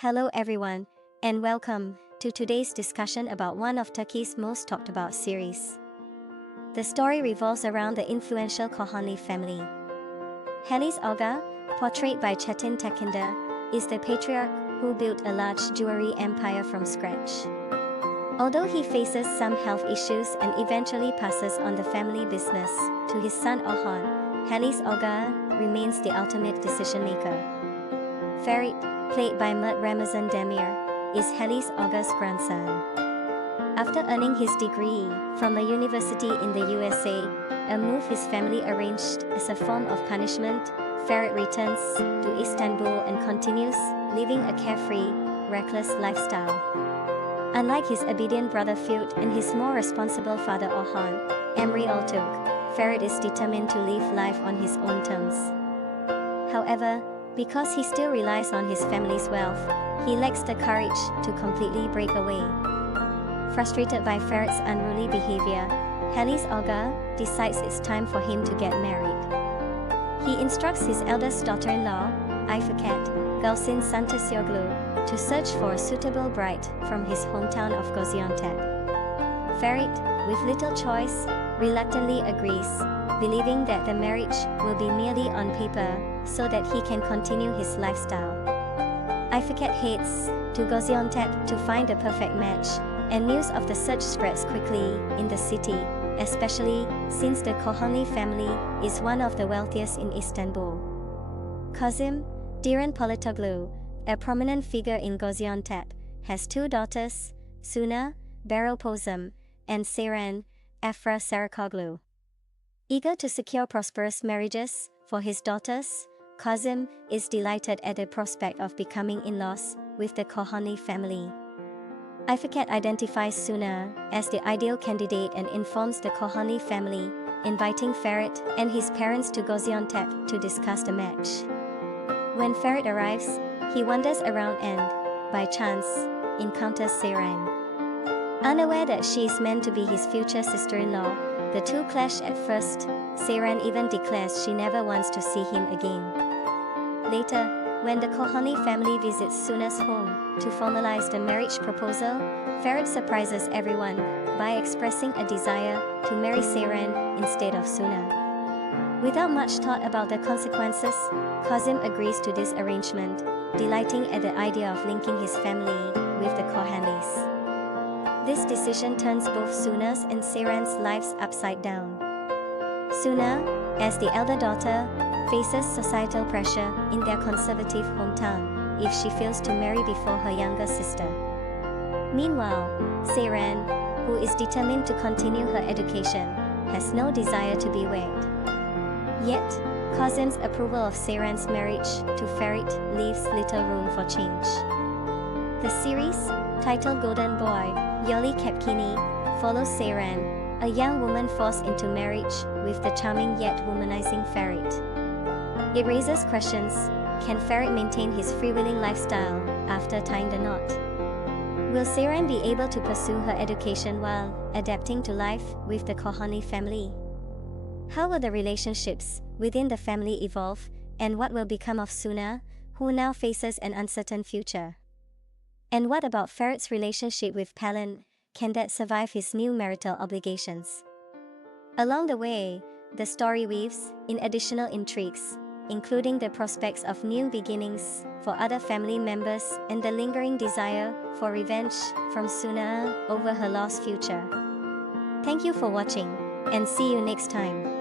Hello everyone, and welcome to today's discussion about one of Turkey's most talked about series. The story revolves around the influential Kohanli family. Halis Aga, portrayed by Çetin Tekinder, is the patriarch who built a large jewelry empire from scratch. Although he faces some health issues and eventually passes on the family business to his son Orhan, Halis Aga remains the ultimate decision-maker. Ferit, played by Mert Ramazan Demir, is Halis Aga's grandson. After earning his degree from a university in the USA, a move his family arranged as a form of punishment, Ferit returns to Istanbul and continues living a carefree, reckless lifestyle. Unlike his obedient brother Ferit and his more responsible father Orhan, Emre Altürk, Ferit is determined to live life on his own terms. However, because he still relies on his family's wealth, he lacks the courage to completely break away. Frustrated by Ferit's unruly behavior, Halis Aga decides it's time for him to get married. He instructs his eldest daughter-in-law, Ifeket Gülsin Santasyoglu, to search for a suitable bride from his hometown of Gaziantep. Ferit, with little choice, reluctantly agrees, believing that the marriage will be merely on paper so that he can continue his lifestyle. Ifeket heads to Gaziantep to find a perfect match, and news of the search spreads quickly in the city, especially since the Kohanli family is one of the wealthiest in Istanbul. Kazım, Diren Politoglu, a prominent figure in Gaziantep, has two daughters, Suna, Baropozum, and Seren, Afra Saraçoğlu. Eager to secure prosperous marriages for his daughters, Kazım is delighted at the prospect of becoming in-laws with the Kohanli family. Ifeket identifies Suna as the ideal candidate and informs the Kohanli family, inviting Ferit and his parents to Gaziantep to discuss the match. When Ferit arrives, he wanders around and, by chance, encounters Seren. Unaware that she is meant to be his future sister-in-law, the two clash at first. Seren even declares she never wants to see him again. Later, when the Kohanli family visits Suna's home to formalize the marriage proposal, Ferit surprises everyone by expressing a desire to marry Seren instead of Suna. Without much thought about the consequences, Kazım agrees to this arrangement, delighting at the idea of linking his family with the Kohanlis. This decision turns both Suna's and Seren's lives upside down. Suna, as the elder daughter, faces societal pressure in their conservative hometown if she fails to marry before her younger sister. Meanwhile, Seren, who is determined to continue her education, has no desire to be wed. Yet, Kazım's approval of Seren's marriage to Ferit leaves little room for change. The series, titled Golden Boy, Yoli Kepkini, follows Seren, a young woman forced into marriage with the charming yet womanizing Ferit. It raises questions: can Ferit maintain his freewheeling lifestyle after tying the knot? Will Seren be able to pursue her education while adapting to life with the Kohanli family? How will the relationships within the family evolve, and what will become of Suna, who now faces an uncertain future? And what about Ferit's relationship with Pelin? Can that survive his new marital obligations? Along the way, the story weaves in additional intrigues, including the prospects of new beginnings for other family members and the lingering desire for revenge from Suna over her lost future. Thank you for watching, and see you next time.